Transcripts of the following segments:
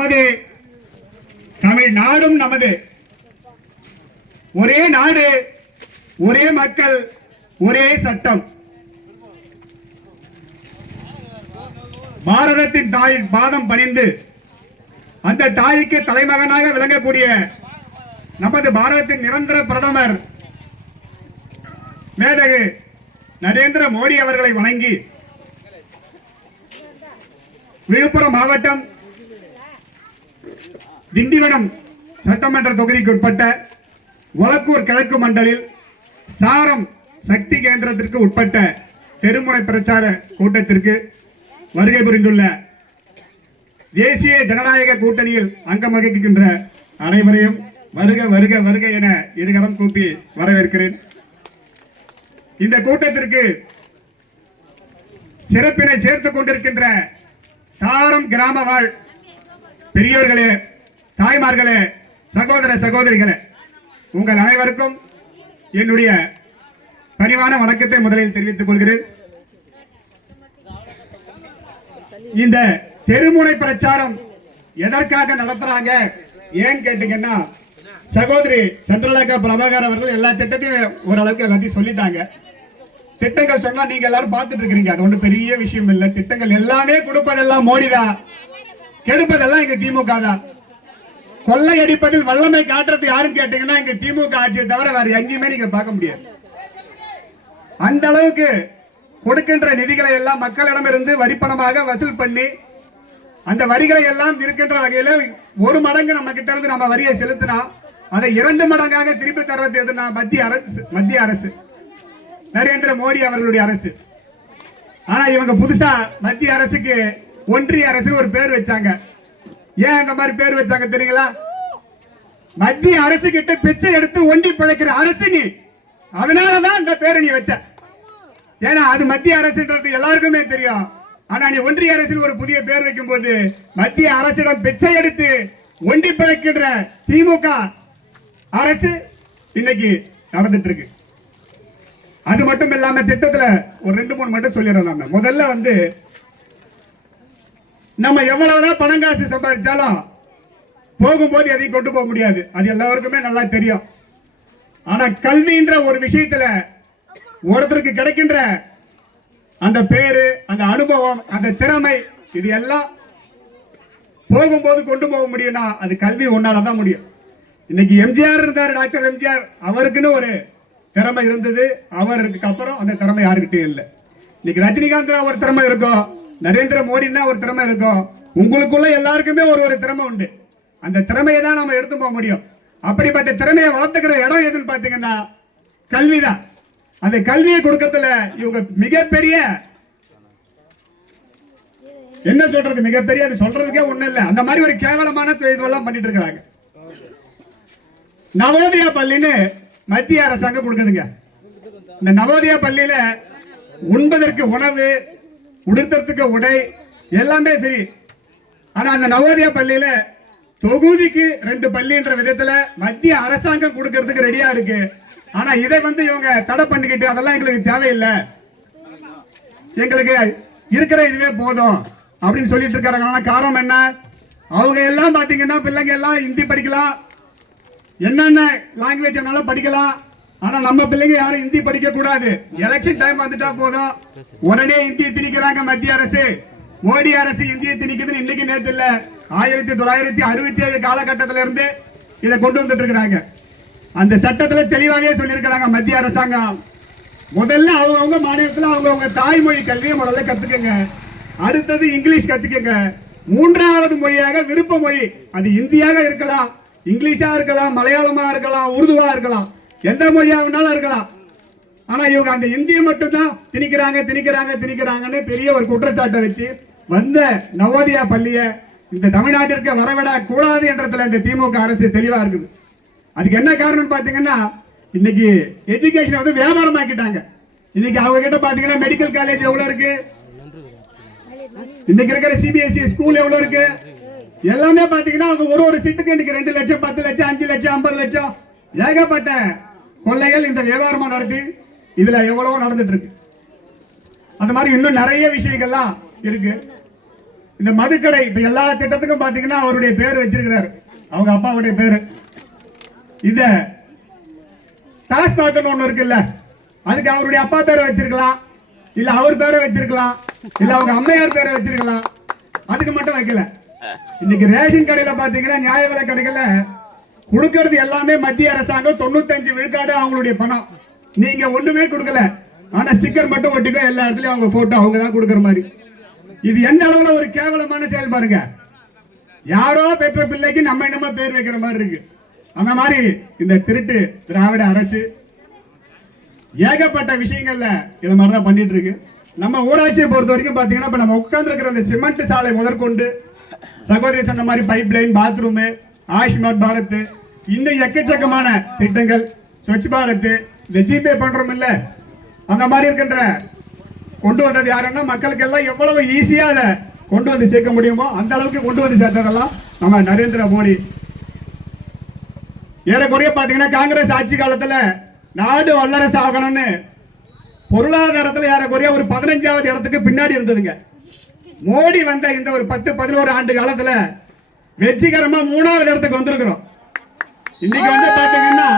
நமது தமிழ்நாடும் நமது. ஒரே நாடு, ஒரே மக்கள், ஒரே சட்டம். பாரதத்தின் தாய் பாதம் பணிந்து அந்த தாய்க்கு தலைமகனாக விளங்கக்கூடிய நமது பாரதத்தின் நிரந்தர பிரதமர் மேதகு நரேந்திர மோடி அவர்களை வணங்கி விழுப்புரம் மாவட்டம் திண்டிவனம் சட்டமன்ற தொகுதிக்கு உட்பட்ட ஒலக்கூர் கிழக்கு மண்டலில் சாரம் சக்தி கேந்திரத்திற்கு உட்பட்ட தெருமுனை பிரச்சார கூட்டத்திற்கு வருகை புரிந்துள்ள தேசிய ஜனநாயக கூட்டணியில் அங்கம் வகிக்கின்ற அனைவரையும் வருக வருக வருக என இருகரம் கூப்பி வரவேற்கிறேன். இந்த கூட்டத்திற்கு சிறப்பினை சேர்த்துக் கொண்டிருக்கின்ற சாரம் கிராம வாழ் பெரியோர்களே, தாய்மார்களே, சகோதர சகோதரிகளே, உங்கள் அனைவருக்கும் என்னுடைய பணிவான வணக்கத்தை முதலில் தெரிவித்துக் கொள்கிறேன். இந்த தெருமுனை பிரச்சாரம் எதற்காக நடத்துறாங்க ஏன்னு கேட்டீங்கன்னா, சகோதரி சந்திரலேகா பிரபாகர் அவர்கள் எல்லா திட்டத்தையும் ஓரளவுக்கு எல்லாத்தையும் சொல்லிட்டாங்க. திட்டங்கள் சொன்னா நீங்க எல்லாரும் பார்த்துட்டு இருக்கீங்க, அது ஒன்றும் பெரிய விஷயம் இல்லை. திட்டங்கள் எல்லாமே கொடுப்பதெல்லாம் மோடி தான், கெடுப்பதெல்லாம் இங்க திமுக தான். கொள்ளையடிப்பதில் வல்லமை காட்டுறது யாருன்னு கேட்டீங்கன்னா இங்க திமுக ஆட்சியை தவிர வேற எங்கேயுமே நீங்க பார்க்க முடியாது. அந்த அளவுக்கு கொடுக்கின்ற நிதிகளை எல்லாம் மக்களிடமிருந்து வரிப்பணமாக வசூல் பண்ணி அந்த வரிகளை எல்லாம் இருக்கின்ற வகையில ஒரு மடங்கு நம்ம கிட்ட இருந்து நம்ம வரியை செலுத்தினா அதை 2 மடங்காக திருப்பி தருவது எதுனா மத்திய அரசு நரேந்திர மோடி அவர்களுடைய அரசு. ஆனா இவங்க புதுசா மத்திய அரசுக்கு ஒன்றிய அரசு ஒரு பேர் வச்சாங்க. ஏன் அந்த மாதிரி பேர் வச்சாங்க தெரியுங்களா? மத்திய அரசு கிட்ட பிச்சை எடுத்து ஒண்டி பிழைக்கிற அரசு நீ, அதனாலதான் இந்த பேரை நீ வச்ச. ஏன்னா அது மத்திய அரசுன்றது எல்லாருக்குமே தெரியும். ஆனா நீ ஒன்றிய அரசு ஒரு புதிய பேர் வைக்கும் போது மத்திய அரசிடம் பிச்சை எடுத்து ஒண்டி பிழைக்கின்ற திமுக அரசு இன்னைக்கு நடந்துட்டு இருக்கு. அது மட்டும் இல்லாம திட்டத்துல ஒரு 2-3 மட்டும் சொல்லிடுறோம். முதல்ல நம்ம எவ்வளவுதான் பணம் காசு சம்பாதிச்சாலும் போகும்போது எதையும் கொண்டு போக முடியாது, அது எல்லாருக்குமே நல்லா தெரியும். ஆனா கல்வின்ற ஒரு விஷயத்துல ஒருத்தருக்கு கிடைக்கின்ற அந்த பேரு, அந்த அனுபவம், அந்த திறமை, இது எல்லாம் போகும்போது கொண்டு போக முடியும்னா அது கல்வி ஒன்னாலதான் முடியும். இன்னைக்கு எம்ஜிஆர் இருந்தார், டாக்டர் எம்ஜிஆர், அவருக்குன்னு ஒரு திறமை இருந்தது. அவருக்கு அப்புறம் அந்த திறமை யாருக்கிட்டே இல்லை. இன்னைக்கு ரஜினிகாந்த் ஒரு திறமை இருக்கும், நரேந்திர மோடினா ஒரு திறமை இருக்கும். உங்களுக்குள்ள எல்லாருக்குமே ஒரு திறமை உண்டு. அந்த திறமையை தான் நம்ம எடுத்து போக முடியும். அப்படிப்பட்ட திறமையை வளர்த்துக்கிற இடம் எதுன்னு பாத்தீங்கன்னா கல்விதான். அந்த கல்வியை கொடுக்கறதுல இவங்க மிகப்பெரிய என்ன சொல்றது, மிகப்பெரிய அது சொல்றதுக்கே ஒண்ணு இல்லை, அந்த மாதிரி ஒரு கேவலமான இதுவெல்லாம் பண்ணிட்டு இருக்கிறாங்க. நவோதயா பள்ளின்னு மத்திய அரசாங்கம் கொடுக்குதுங்க. இந்த நவோதயா பள்ளியில உண்பதற்கு உணவு, உடுத்துறதுக்கு உடை எல்லாமே சரி. ஆனா அந்த நவோதயா பள்ளியில தொகுதிக்கு 2 பள்ளின்ற விதத்துல மத்திய அரசாங்கம் கொடுக்கறதுக்கு ரெடியா இருக்கு. ஆனா இதை இவங்க தடை பண்ணிக்கிட்டு அதெல்லாம் எங்களுக்கு தேவையில்லை, எங்களுக்கு இருக்கிற இதுவே போதும் அப்படின்னு சொல்லிட்டு இருக்காங்க. ஆனா காரணம் என்ன? அவங்க எல்லாம் பாத்தீங்கன்னா பிள்ளைங்க எல்லாம் ஹிந்தி படிக்கலாம், என்னென்ன லாங்குவேஜ் படிக்கலாம். ஆனா நம்ம பிள்ளைங்க யாரும் ஹிந்தி படிக்க கூடாது. எலெக்ஷன் டைம் வந்துட்டா போதும் உடனே ஹிந்தியை திணிக்கிறாங்க மத்திய அரசு. மோடி அரசு இந்தியை திணிக்குதுன்னு இன்னைக்கு நேற்று இல்ல, 1967 காலகட்டத்தில இருந்து இதை கொண்டு வந்துட்டு இருக்கிறாங்க. அந்த சட்டத்துல தெளிவாகவே சொல்லியிருக்கிறாங்க மத்திய அரசாங்கம், முதல்ல அவங்க மாநிலத்தில் அவங்க தாய்மொழி கல்வியை முதல்ல கத்துக்கங்க, அடுத்தது இங்கிலீஷ் கத்துக்கங்க, 3வது மொழியாக விருப்ப மொழி, அது இந்தியாக இருக்கலாம், இங்கிலீஷா இருக்கலாம், மலையாளமா இருக்கலாம், உருதுவா இருக்கலாம், எந்த மொழியாகனாலும் இருக்கலாம். ஆனா இவங்க அந்த இந்தியை மட்டும் தான் திணிக்கிறாங்கன்னு பெரிய ஒரு குற்றச்சாட்டை வச்சு வந்த நவோதயா பள்ளியை இந்த தமிழ்நாட்டிற்கு வரவிட கூடாது என்றதுல இந்த திமுக அரசு தெளிவா இருக்குது. அதுக்கு என்ன காரணம் பாத்தீங்கன்னா இன்னைக்கு எஜுகேஷன் வியாபாரம் ஆக்கிட்டாங்க. இன்னைக்கு அவங்க கிட்ட பாத்தீங்கன்னா மெடிக்கல் காலேஜ் எவ்வளவு இருக்கு, இன்னைக்கு இருக்கிற சிபிஎஸ்இ ஸ்கூல் எவ்வளவு இருக்கு, எல்லாமே பாத்தீங்கன்னா அவங்க ஒரு சீட்டுக்கு இன்னைக்கு 2 லட்சம், 10 லட்சம், 5 லட்சம், 50 லட்சம், ஏகப்பட்ட கொள்ளைகள் இந்த வியாபாரமா நடத்தி இதுல எவ்வளவோ நடந்துட்டு இருக்கு. அந்த மாதிரி இன்னும் நிறைய விஷயங்கள்லாம் இருக்கு. இந்த மதுக்கடை இப்ப எல்லா திட்டத்துக்கும் பாத்தீங்கன்னா அவருடைய பேர் வச்சிருக்கிறாரு, அவங்க அப்பாவுடைய பேரு. இந்த டாஸ்மாக் ஒண்ணு இருக்குல்ல, அதுக்கு அவருடைய அப்பா பேரை வச்சிருக்கலாம், இல்ல அவர் பேரை வச்சிருக்கலாம், இல்ல அவங்க அம்மையார் பேரை வச்சிருக்கலாம். அதுக்கு மட்டும் வைக்கல. இன்னைக்கு ரேஷன் கடையில பாத்தீங்கன்னா நியாய விலை கடைகள்ல கொடுக்கறது எல்லாமே மத்திய அரசாங்கம் 95 விழுக்காடு அவங்களுடைய பணம். நீங்க ஒண்ணுமே கொடுக்கல, ஆனா ஸ்டிக்கர் மட்டும் ஒட்டிக்கோ, எல்லா இடத்துலயும் அவங்க போட்டோ அவங்க தான் கொடுக்கற மாதிரி. இது எந்த அளவுல ஒரு கேவலமான செயல் பாருங்க. யாரோ பெற்ற பிள்ளைக்கு நம்ம என்னமா பேர் வைக்கிற மாதிரி இருக்கு. அந்த மாதிரி இந்த திருட்டு திராவிட அரசு ஏகப்பட்ட விஷயங்கள்ல இது மாதிரிதான் பண்ணிட்டு இருக்கு. நம்ம ஊராட்சியை பொறுத்த வரைக்கும் பாத்தீங்கன்னா இப்ப நம்ம உட்கார்ந்து இருக்கிற அந்த சிமெண்ட் சாலை முதற்கொண்டு சகோதரி சொன்ன மாதிரி pipe line, bathroom, Ayushman Bharat, இன்னும் எக்கச்சக்கமான திட்டங்கள், ஸ்வச் பாரத், இந்த ஜிபே பண்றோம் இல்ல, அந்த மாதிரி இருக்கின்ற கொண்டு வந்தது யாருன்னா மக்களுக்கு எல்லாம் எவ்வளவு ஈஸியா அதை கொண்டு வந்து சேர்க்க முடியுமோ அந்த அளவுக்கு கொண்டு வந்து சேர்த்ததெல்லாம் நம்ம நரேந்திர மோடி. ஏறக்குறைய பாத்தீங்கன்னா காங்கிரஸ் ஆட்சி காலத்துல நாடு வல்லரசு ஆகணும்னு பொருளாதாரத்தில் ஏறக்குறைய ஒரு 15வது இடத்துக்கு பின்னாடி இருந்ததுங்க. மோடி வந்த இந்த ஒரு 10-11 ஆண்டு காலத்துல வெற்றிகரமா 3வது இடத்துக்கு வந்திருக்கிறோம். இன்னைக்கு வந்து பாத்தீங்கன்னா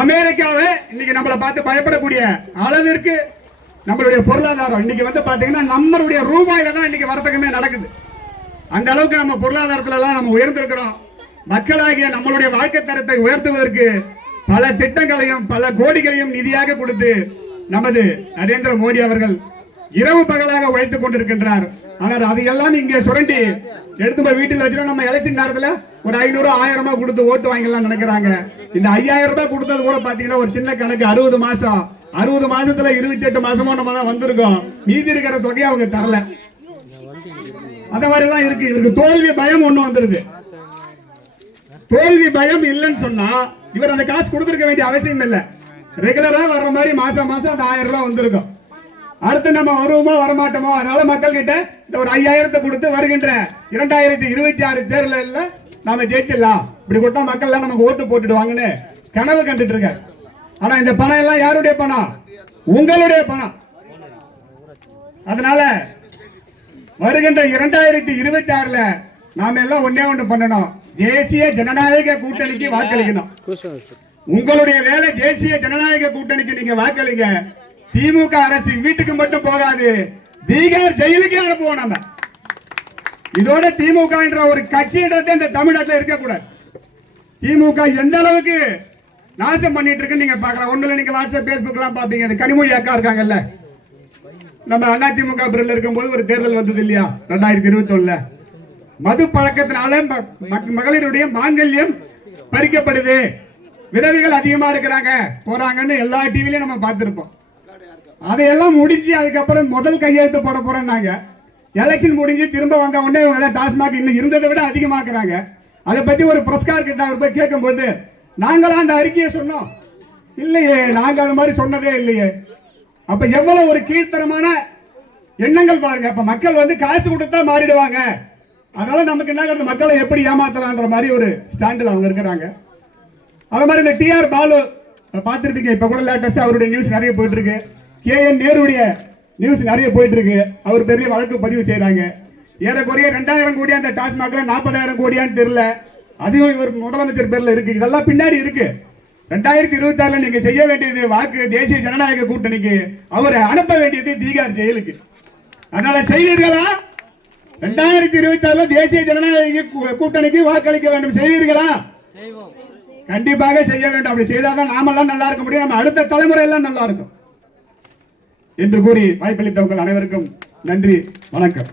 அமெரிக்காவை இன்னைக்கு நம்மளை பார்த்து பயப்படக்கூடிய அளவிற்கு நம்மளுடைய பொருளாதாரம் இன்னைக்கு வந்து பாத்தீங்கன்னா நம்மளுடைய ரூபாயில தான் இன்னைக்கு வர்த்தகமே நடக்குது. அந்த அளவுக்கு நம்ம பொருளாதாரத்துல எல்லாம் நம்ம உயர்ந்திருக்கிறோம். மக்களாகிய நம்மளுடைய வாழ்க்கை தரத்தை உயர்த்துவதற்கு பல திட்டங்களையும் பல கோடிகளையும் நிதியாக கொடுத்து நமது நரேந்திர மோடி அவர்கள் இரவு பகலாக உழைத்துக் கொண்டிருக்கின்றார். ஆனால் அதையெல்லாம் இங்கே சுரண்டி எடுத்து போய் வீட்டில் வச்சுட்டு நம்ம எலெக்ஷன் நேரத்தில் ஒரு 500-1000 ரூபாய் கொடுத்து ஓட்டு வாங்கலாம் நினைக்கிறாங்க. இந்த 5000 ரூபாய் கொடுத்தது கூட பாத்தீங்கன்னா ஒரு சின்ன கணக்கு. 60 மாசம் 60 மாசத்துல 28 மாசமோ நம்ம தான் வந்திருக்கோம். மீதி இருக்கிற தொகையை அவங்க தரல. அந்த மாதிரி எல்லாம் இருக்கு. இதுக்கு தோல்வி பயம் ஒண்ணு வந்துருது. தோல்வி பயம் இல்லைன்னு சொன்னா இவர் அந்த காசு கொடுத்திருக்க வேண்டிய அவசியம் இல்லை. ரெகுலரா வர்ற மாதிரி மாசம் மாசம் அந்த 1000 ரூபாய் வந்திருக்கும். அடுத்து நம்ம வருவோமோ வரமாட்டோமோ, அதனால மக்கள் கிட்ட இந்த ஒரு 5000 கொடுத்து வருகின்ற 2026 தேர்தலில் நாம ஜெயிச்சிடலாம், இப்படி கொடுத்தா மக்கள் எல்லாம் நமக்கு ஓட்டு போட்டுடுவாங்கன்னு கனவு கண்டுட்டு இருக்க. ஆனா இந்த பணம் எல்லாம் யாருடைய பணம்? உங்களுடைய பணம். அதனால வருகின்ற 2026 நாம எல்லாம் ஒன்னே ஒன்று பண்ணணும், தேசிய ஜனநாயக கூட்டணிக்கு வாக்களிக்கணும். உங்களுடைய வேலை தேசிய ஜனநாயக கூட்டணிக்கு நீங்க வாக்களிங்க. திமுக அரசு வீட்டுக்கு மட்டும் போகாது, பீகார் ஜெயிலுக்கு அனுப்புவோம் நம்ம. இதோட திமுக என்ற ஒரு கட்சின்றது இந்த தமிழ்நாட்டில் இருக்கக்கூடாது. திமுக எந்த அளவுக்கு நாசம் பண்ணிட்டு இருக்கு நீங்க பாக்கலாம். ஒண்ணுல நீங்க வாட்ஸ்அப் பேஸ்புக் எல்லாம் பாப்பீங்க. கனிமொழி அக்கா இருக்காங்கல்ல, நம்ம அதிமுக பிரிவில் இருக்கும்போது ஒரு தேர்தல் வந்தது இல்லையா 2021, மது பழக்கத்தினால மகளிருடைய மாங்கல்யம் பறிக்கப்படுது, விதவைகள் அதிகமா இருக்கிறாங்க போறாங்கன்னு எல்லா டிவிலையும் நம்ம பார்த்திருப்போம். அதையெல்லாம் முடிஞ்சு அதுக்கப்புறம் முதல் கையெழுத்து போட போறேன்னாங்க. எலெக்ஷன் முடிஞ்சு திரும்ப வந்த உடனே டாஸ்மாக் இன்னும் இருந்ததை விட அதிகமாக்குறாங்க. அதை பத்தி ஒரு பிரஸ்கார் கிட்ட அவர் போய் கேட்கும்போது நாங்களாம் அந்த அறிக்கையை சொன்னோம் இல்லையே, நாங்க அந்த மாதிரி சொன்னதே இல்லையே. அப்ப எவ்வளவு ஒரு கீழ்த்தரமான எண்ணங்கள் பாருங்க. அப்ப மக்கள் வந்து காசு கொடுத்தா மாறிடுவாங்க, அதனால நமக்கு என்ன மக்களை எப்படி ஏமாத்தலான்ற மாதிரி ஒரு ஸ்டாண்டில் அவங்க இருக்கிறாங்க. அது மாதிரி இந்த டிஆர் பாலு பார்த்துருப்பீங்க, இப்ப கூட லேட்டஸ்ட் அவருடைய நியூஸ் நிறைய போயிட்டு இருக்கு. கேஎன் நேருடைய நியூஸ் நிறைய போயிட்டு இருக்கு. அவர் பெரிய வழக்கு பதிவு செய்யறாங்க. ஏறக்குறைய 2000 கோடி அந்த டாஸ்மாக்ல 40,000 கோடியான்னு தெரியல, அதுவும் இவர் முதலமைச்சர் பேர்ல இருக்கு. இதெல்லாம் பின்னாடி இருக்கு. 2026 நீங்க செய்ய வேண்டியது வாக்கு தேசிய ஜனநாயக கூட்டணிக்கு, அவரை அனுப்ப வேண்டியது பீகார் ஜெயிலுக்கு. அதனால செய்வீர்களா? 2026 தேசிய ஜனநாயக கூட்டணிக்கு வாக்களிக்க வேண்டும். செய்வீர்களா? கண்டிப்பாக செய்ய வேண்டும். அப்படி செய்தால்தான் நாமெல்லாம் நல்லா இருக்க முடியும், நம்ம அடுத்த தலைமுறை எல்லாம் நல்லா இருக்கும் என்று கூறி வாய்ப்பளித்த உங்கள் அனைவருக்கும் நன்றி, வணக்கம்.